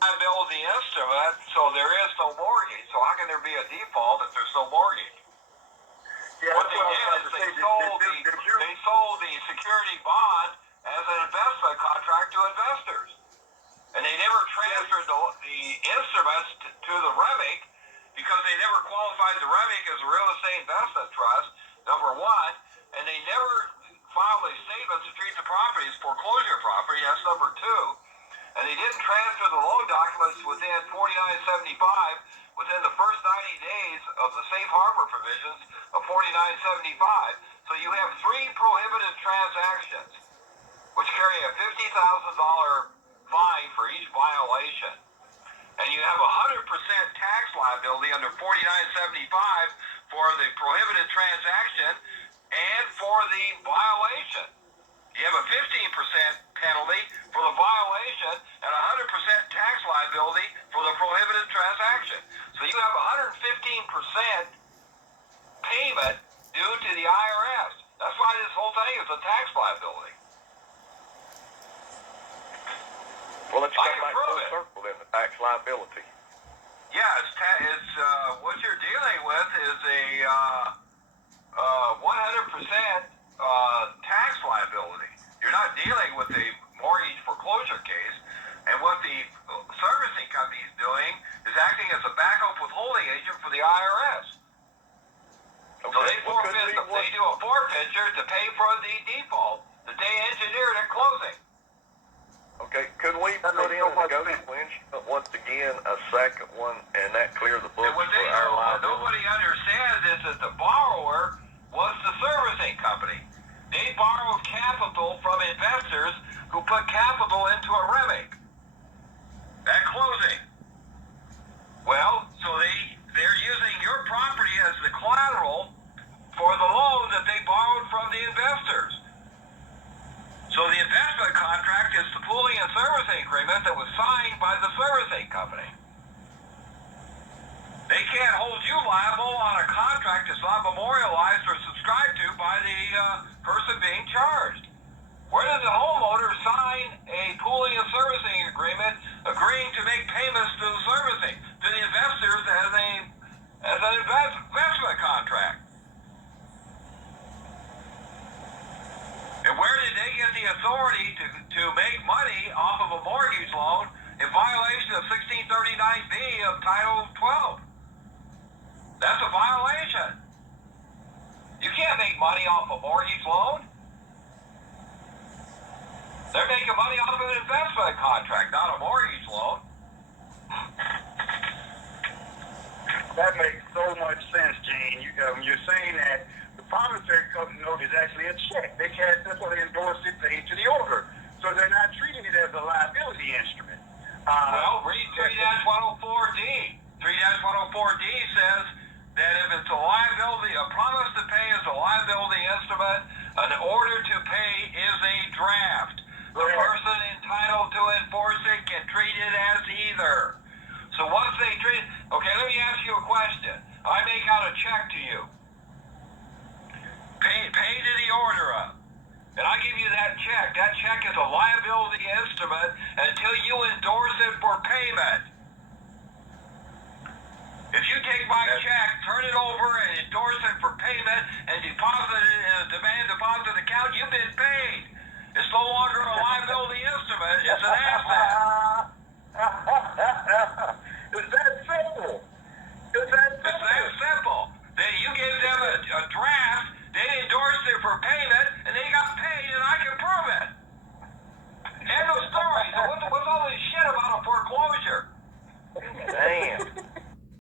liability instrument, so there is no mortgage. So how can there be a default if there's no mortgage? Yeah, What they did is they sold the security bond as an investment contract to investors. And they never transferred the instruments to the REMIC because they never qualified the REMIC as a real estate investment trust, number one, and they never filed a statement to treat the property as foreclosure property, that's number two. And they didn't transfer the loan documents within 4975 within the first 90 days of the safe harbor provisions of 4975. So you have three prohibited transactions, which carry a $50,000 fine for each violation. And you have 100% tax liability under 4975 for the prohibited transaction and for the violation. You have a 15% penalty for the violation and 100% tax liability for the prohibited transaction. So you have 115% payment due to the IRS. That's why this whole thing is a tax liability. Well, let's come back full circle then, the tax liability. Yeah, it's what you're dealing with is a 100% tax liability. You're not dealing with a mortgage foreclosure case, and what the servicing company is doing is acting as a backup withholding agent for the IRS. Okay. So they do a forfeiture to pay for the default that they engineered at closing. Okay, could we put in a negotiable instrument once again, a second one, and that clear the books for our liability? What nobody understands is that the borrower was the servicing company. They borrowed capital from investors who put capital into a REMIC at closing. Well, so they're using your property as the collateral for the loan that they borrowed from the investors. So the investment contract is the pooling and servicing agreement that was signed by the servicing company. They can't hold you liable on a contract that's not memorialized or subscribed to by the person being charged. Where does the homeowner sign a pooling and servicing agreement agreeing to make payments to the servicing, to the investors as an investment contract? And where did they get the authority to make money off of a mortgage loan in violation of 1639B of Title 12? That's a violation. You can't make money off a mortgage loan. They're making money off of an investment contract, not a mortgage loan. That makes so much sense, Gene. You're saying that the promissory note is actually a check. They can't simply endorse it to the order. So they're not treating it as a liability instrument. Well, read 3-104D. 3-104D says that if it's a liability, a promise to pay is a liability instrument, an order to pay is a draft. The person entitled to enforce it can treat it as either. So once they treat it, okay, let me ask you a question. I make out a check to you. Pay to the order of. And I give you that check. That check is a liability instrument until you endorse it for payment. If you take my check, turn it over and endorse it for payment and deposit it in a demand deposit account, you've been paid. It's no longer a liability instrument, it's an